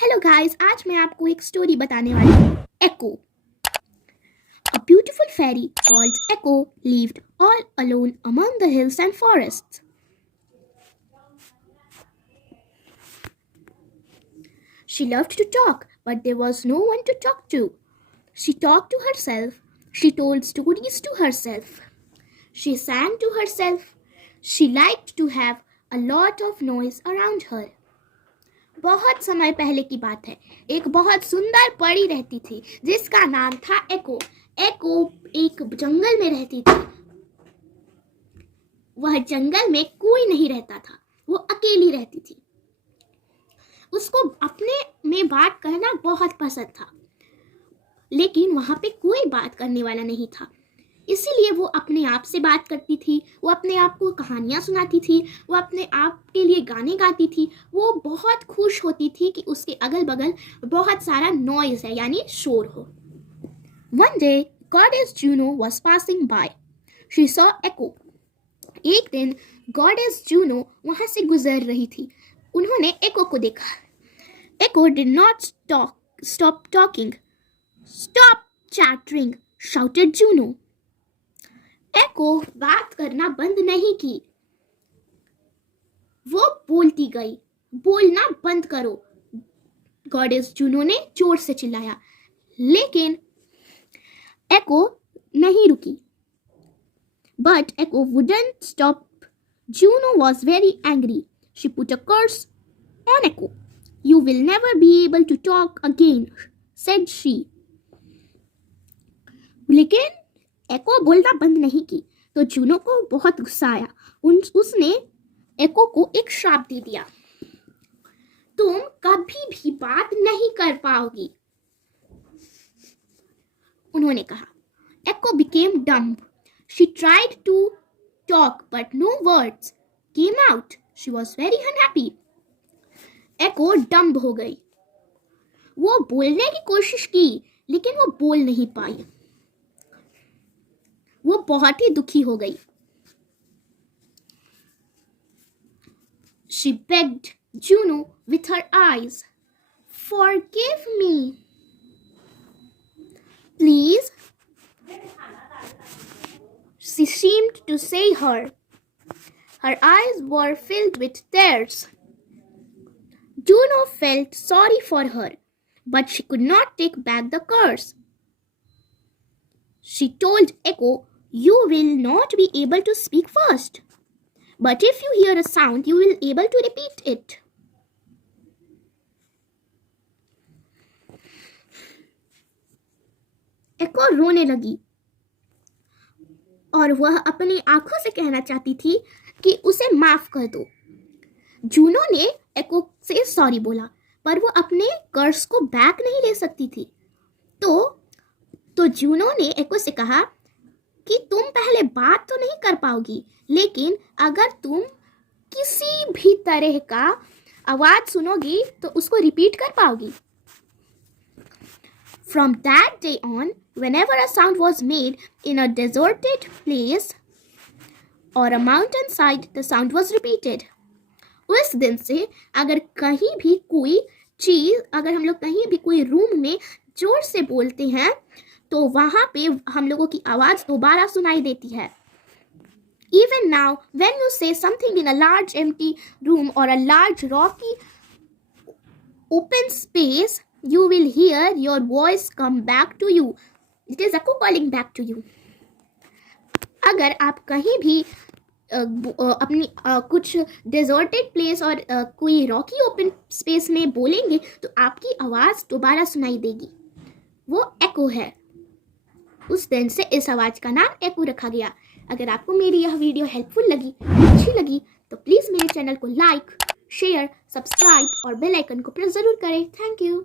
Hello guys, आज मैं आपको एक स्टोरी बताने वाली हूँ। एको। A beautiful fairy called Echo lived all alone among the hills and forests. She loved to talk, but there was no one to talk to. She talked to herself. She told stories to herself. She sang to herself. She liked to have a lot of noise around her. बहुत समय पहले की बात है। एक बहुत सुंदर परी रहती थी जिसका नाम था एको। एको एक जंगल में रहती थी। वह जंगल में कोई नहीं रहता था, वो अकेली रहती थी। उसको अपने में बात करना बहुत पसंद था, लेकिन वहां पे कोई बात करने वाला नहीं था। इसीलिए वो अपने आप से बात करती थी, वो अपने आप को कहानियाँ सुनाती थी, वो अपने आप के लिए गाने गाती थी। वो बहुत खुश होती थी कि उसके अगल बगल बहुत सारा नॉइज है, यानी शोर हो। One day, Goddess Juno was passing by. She saw Echo. एक दिन Goddess Juno वहाँ से गुजर रही थी। उन्होंने एको को देखा। Echo did not stop talking. Stop chattering, shouted Juno. एको बात करना बंद नहीं की, वो बोलती गई। बोलना बंद करो, गॉडेस जूनो ने जोर से चिल्लाया, लेकिन एको नहीं रुकी। But Echo wouldn't stop. Juno was very angry. She put a curse on Echo. You will never be able to talk again, said she. लेकिन एको बोलना बंद नहीं की तो जूनो को बहुत गुस्सा आया। उसने एको को एक श्राप दे दिया, तुम कभी भी बात नहीं कर पाओगी, उन्होंने कहा। एको became dumb. She tried to talk but no words came out. She was very unhappy. Echo dumb हो गई। वो बोलने की कोशिश की लेकिन वो बोल नहीं पाई। वो बहुत ही दुखी हो गई। She begged Juno with her eyes, "Forgive me, please." She seemed to say her. Her eyes were filled with tears. Juno felt sorry for her, but she could not take back the curse. She told Echo, "You will not be able to speak first, but if you hear a sound, you will be able to repeat it." Echo रोने लगी और वह अपनी आंखों से कहना चाहती थी कि उसे माफ कर दो। जूनो ने एको से सॉरी बोला, पर वो अपने कर्स को बैक नहीं ले सकती थी। तो जूनो ने एको से कहा कि तुम पहले बात तो नहीं कर पाओगी, लेकिन अगर तुम किसी भी तरह का आवाज सुनोगी तो उसको रिपीट कर पाओगी। From that day on, whenever a sound was made in a deserted place or a mountainside, the sound was repeated. उस दिन से अगर कहीं भी कोई चीज, अगर हम लोग कहीं भी कोई रूम में जोर से बोलते हैं तो वहां पे हम लोगों की आवाज दोबारा सुनाई देती है। Even now, when you say something in a large empty room or a large rocky open space, you will hear your voice come back to you. It is echo calling back to you. अगर आप कहीं भी अपनी कुछ deserted place और कोई Rocky open space में बोलेंगे तो आपकी आवाज दोबारा सुनाई देगी। वो एको है। उस दिन से इस आवाज का नाम एको रखा गया। अगर आपको मेरी यह वीडियो हेल्पफुल लगी, अच्छी लगी, तो प्लीज मेरे चैनल को लाइक, शेयर, सब्सक्राइब और बेल आइकन को प्रेस जरूर करें। Thank you.